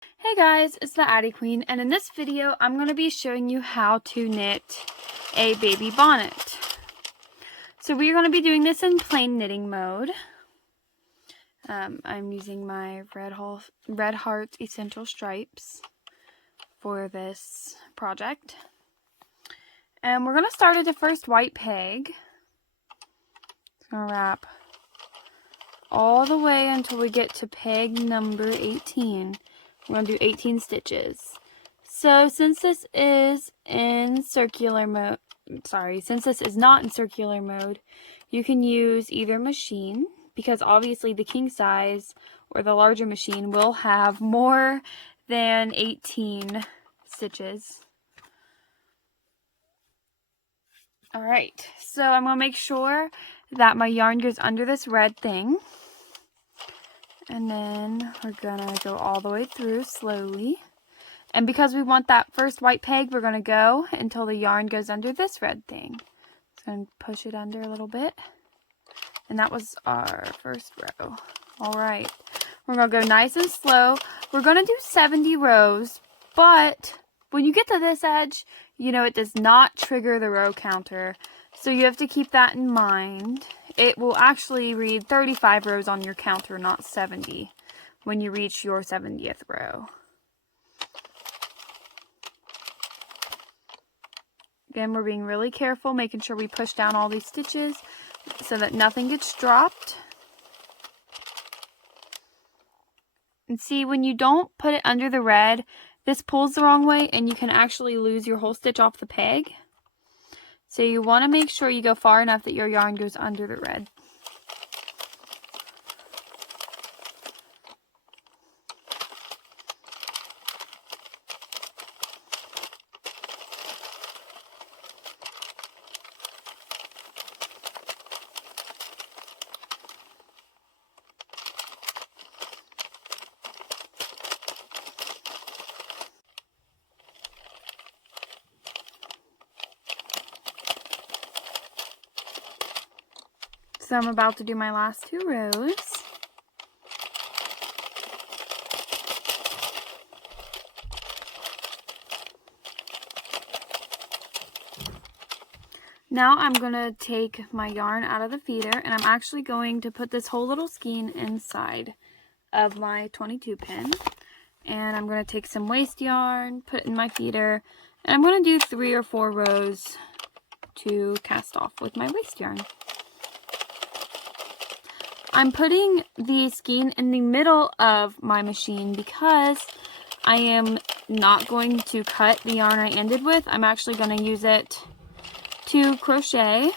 Hey guys, it's the Addi Queen, and in this video I'm going to be showing you how to knit a baby bonnet. So we're going to be doing this in plain knitting mode. I'm using my Red Heart Essential Stripes for this project. And we're going to start at the first white peg. It's going to wrap all the way until we get to peg number 18. We're going to do 18 stitches. So since this is in circular mode, since this is not in circular mode, you can use either machine, because obviously the king size or the larger machine will have more than 18 stitches. Alright, so I'm going to make sure that my yarn goes under this red thing. And then we're gonna go all the way through slowly. And because we want that first white peg, we're gonna go until the yarn goes under this red thing. Just gonna push it under a little bit. And that was our first row. Alright, we're gonna go nice and slow. We're gonna do 70 rows, but when you get to this edge, you know it does not trigger the row counter. So you have to keep that in mind. It will actually read 35 rows on your counter, not 70, when you reach your 70th row. Again, we're being really careful, making sure we push down all these stitches so that nothing gets dropped. And see, when you don't put it under the red, this pulls the wrong way and you can actually lose your whole stitch off the peg. So you want to make sure you go far enough that your yarn goes under the red. So I'm about to do my last 2 rows. Now I'm going to take my yarn out of the feeder, and I'm actually going to put this whole little skein inside of my 22 pin. And I'm going to take some waste yarn, put it in my feeder, and I'm going to do 3 or 4 rows to cast off with my waste yarn. I'm putting the skein in the middle of my machine because I am not going to cut the yarn I ended with. I'm actually going to use it to crochet.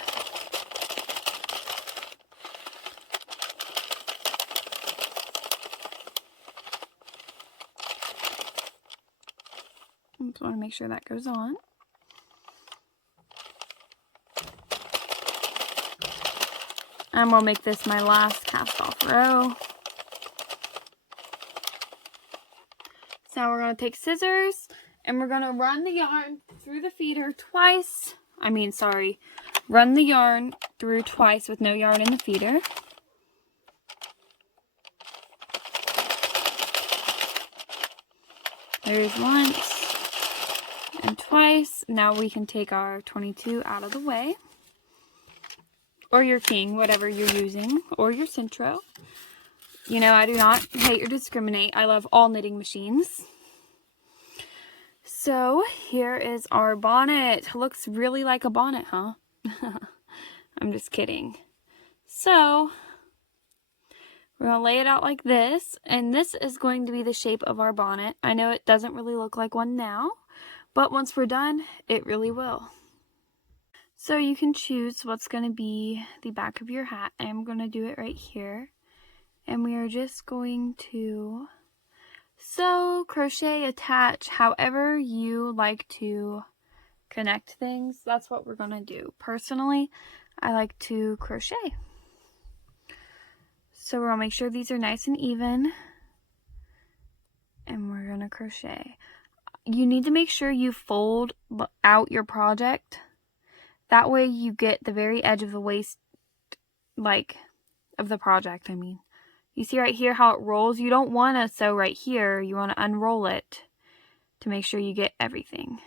I just want to make sure that goes on. And we'll make this my last cast off row. So now we're going to take scissors and we're going to run the yarn through the feeder twice. Run the yarn through twice with no yarn in the feeder. There's once and twice. Now we can take our 22 out of the way. Or your king, whatever you're using, or your centro. You know, I do not hate or discriminate. I love all knitting machines. So, here is our bonnet. Looks really like a bonnet, huh? I'm just kidding. So, we're going to lay it out like this, and this is going to be the shape of our bonnet. I know it doesn't really look like one now, but once we're done, it really will. So you can choose what's going to be the back of your hat. I'm going to do it right here. And we are just going to sew, crochet, attach, however you like to connect things. That's what we're going to do. Personally, I like to crochet. So we're going to make sure these are nice and even. And we're going to crochet. You need to make sure you fold out your project. That way you get the very edge of the waist, of the project, You see right here how it rolls? You don't want to sew right here. You want to unroll it to make sure you get everything.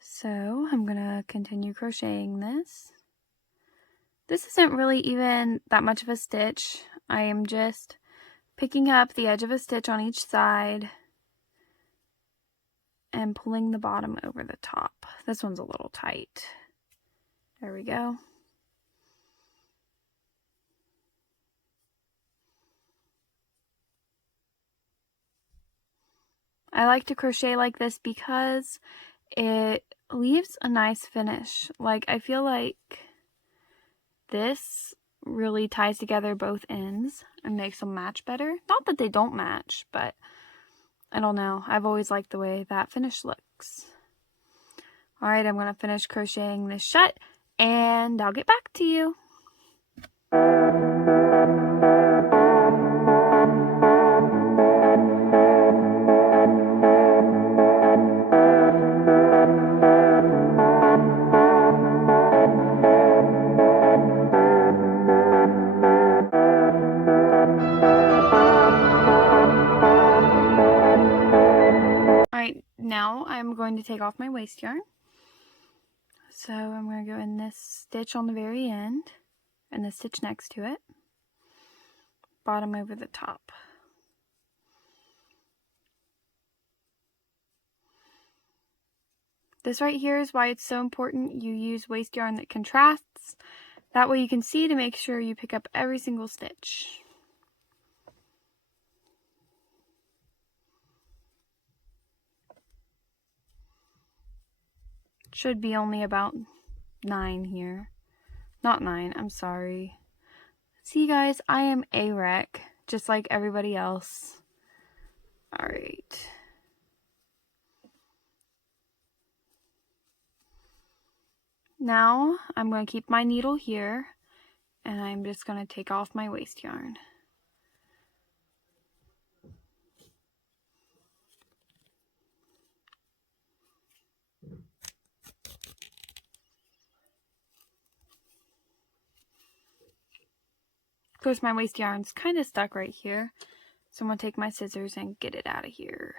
So I'm going to continue crocheting this. This isn't really even that much of a stitch. I am just picking up the edge of a stitch on each side and pulling the bottom over the top. This one's a little tight. There we go. I like to crochet like this because it leaves a nice finish. Like, I feel like this really ties together both ends and makes them match better. Not that they don't match, but I don't know. I've always liked the way that finish looks. Alright, I'm going to finish crocheting this shut and I'll get back to you. Alright, now I'm going to take off my waste yarn. So I'm going to go in this stitch on the very end and the stitch next to it, bottom over the top. This right here is why it's so important you use waste yarn that contrasts. That way you can see to make sure you pick up every single stitch. Should be only about 9 here. Not 9, I'm sorry. See guys, I am a wreck, just like everybody else. Alright. Now, I'm going to keep my needle here, and I'm just going to take off my waste yarn. Of course, my waste yarn's kind of stuck right here, so I'm going to take my scissors and get it out of here.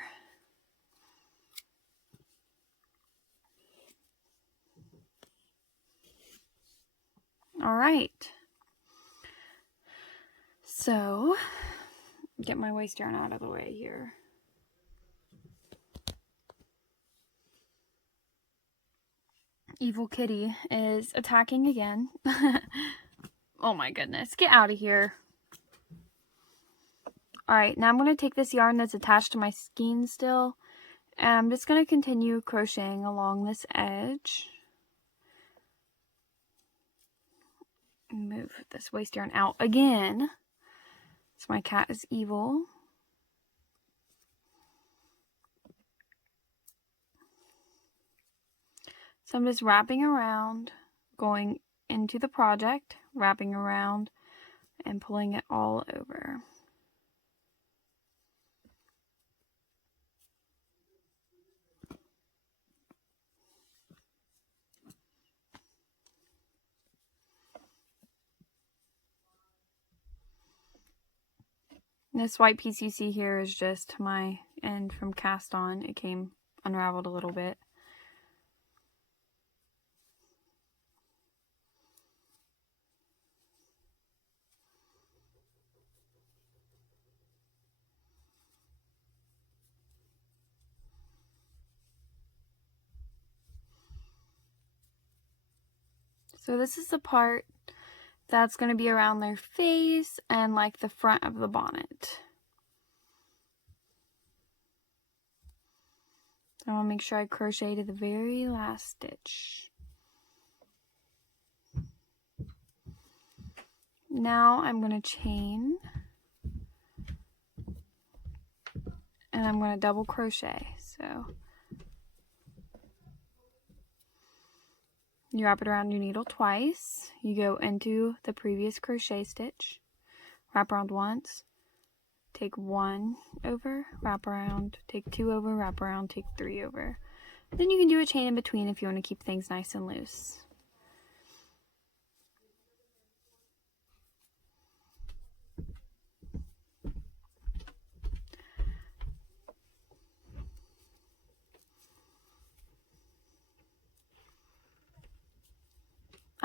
Alright, so get my waste yarn out of the way here. Evil Kitty is attacking again. Oh my goodness, get out of here. Alright, now I'm going to take this yarn that's attached to my skein still, and I'm just going to continue crocheting along this edge. Move this waste yarn out again. So my cat is evil. So I'm just wrapping around, going into the project, wrapping around, and pulling it all over. This white piece you see here is just my end from cast on. It came unraveled a little bit. So this is the part that's going to be around their face and like the front of the bonnet. So I want to make sure I crochet to the very last stitch. Now I'm going to chain and I'm going to double crochet. So you wrap it around your needle twice. You go into the previous crochet stitch, wrap around once, take 1 over, wrap around, take 2 over, wrap around, take 3 over. Then you can do a chain in between if you want to keep things nice and loose.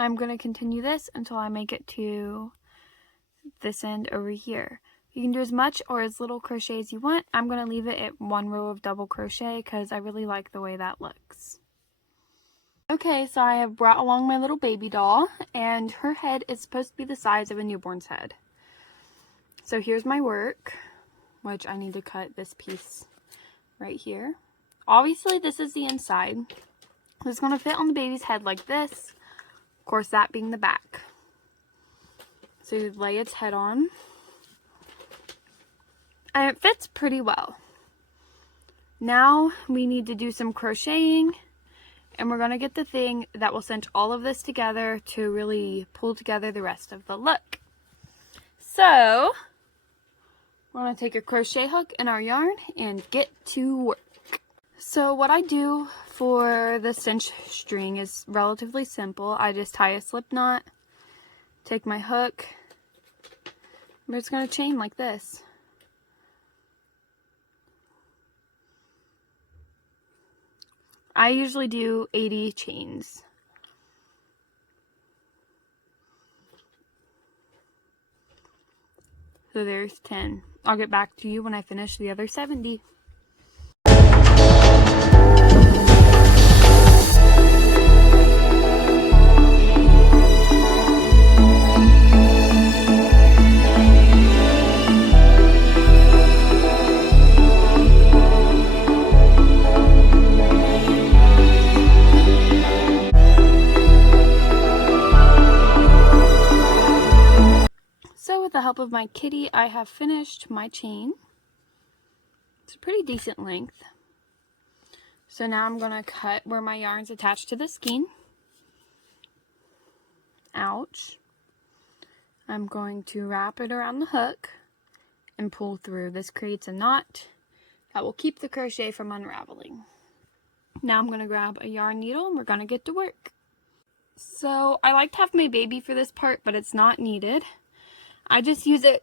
I'm going to continue this until I make it to this end over here. You can do as much or as little crochet as you want. I'm going to leave it at 1 row of double crochet because I really like the way that looks. Okay, so I have brought along my little baby doll, and her head is supposed to be the size of a newborn's head. So here's my work, which I need to cut this piece right here. Obviously, this is the inside. It's going to fit on the baby's head like this, of course that being the back. So you lay its head on, and it fits pretty well. Now we need to do some crocheting, and we're going to get the thing that will cinch all of this together to really pull together the rest of the look. So we're going to take a crochet hook and our yarn and get to work. So what I do for the cinch string is relatively simple. I just tie a slip knot, take my hook, I'm just going to chain like this. I usually do 80 chains. So there's 10. I'll get back to you when I finish the other 70. With the help of my kitty, I have finished my chain. It's a pretty decent length. So now I'm going to cut where my yarn's attached to the skein. Ouch. I'm going to wrap it around the hook and pull through. This creates a knot that will keep the crochet from unraveling. Now I'm going to grab a yarn needle and we're going to get to work. So I like to have my baby for this part, but it's not needed. I just use it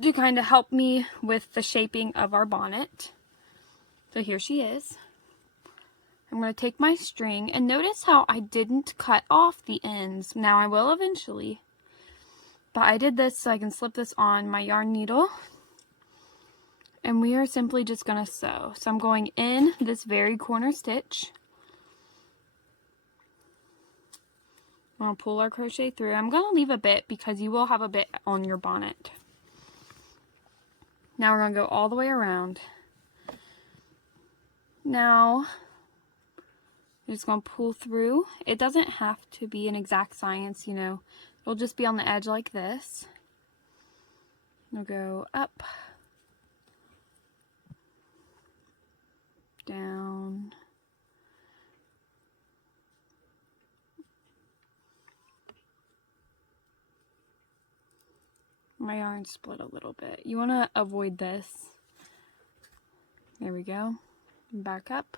to kind of help me with the shaping of our bonnet. So here she is. I'm going to take my string, and notice how I didn't cut off the ends. Now I will eventually, but I did this so I can slip this on my yarn needle, and we are simply just going to sew. So I'm going in this very corner stitch. I'll pull our crochet through. I'm going to leave a bit because you will have a bit on your bonnet. Now we're going to go all the way around. Now, you're just going to pull through. It doesn't have to be an exact science, you know. It'll just be on the edge like this. We'll go up, down, my yarn split a little bit. You want to avoid this. There we go. Back up.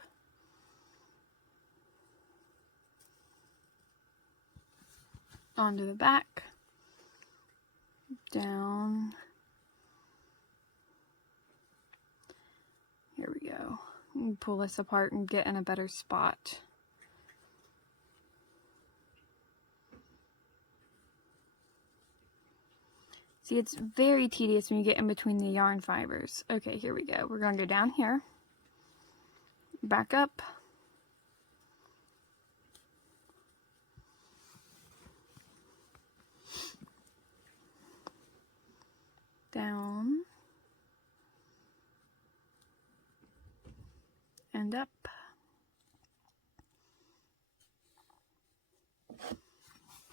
Onto the back. Down. Here we go. Pull this apart and get in a better spot. See, it's very tedious when you get in between the yarn fibers. Okay, here we go. We're going to go down here, back up, down, and up.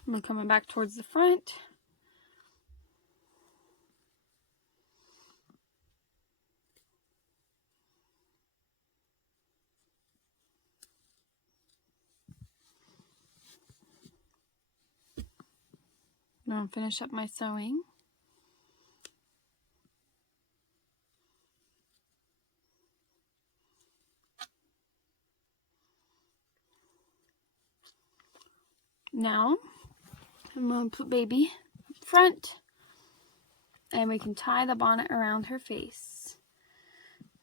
I'm coming back towards the front. Now I'll finish up my sewing. Now I'm going to put baby up front, and we can tie the bonnet around her face.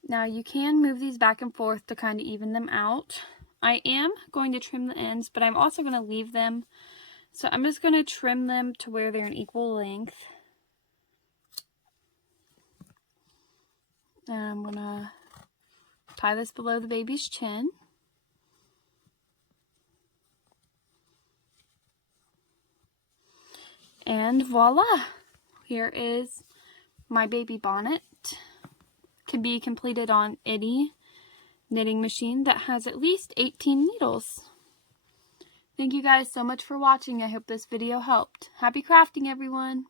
Now you can move these back and forth to kind of even them out. I am going to trim the ends, but I'm also going to leave them So I'm just going to trim them to where they're an equal length. And I'm going to tie this below the baby's chin. And voila! Here is my baby bonnet. Can be completed on any knitting machine that has at least 18 needles. Thank you guys so much for watching. I hope this video helped. Happy crafting, everyone!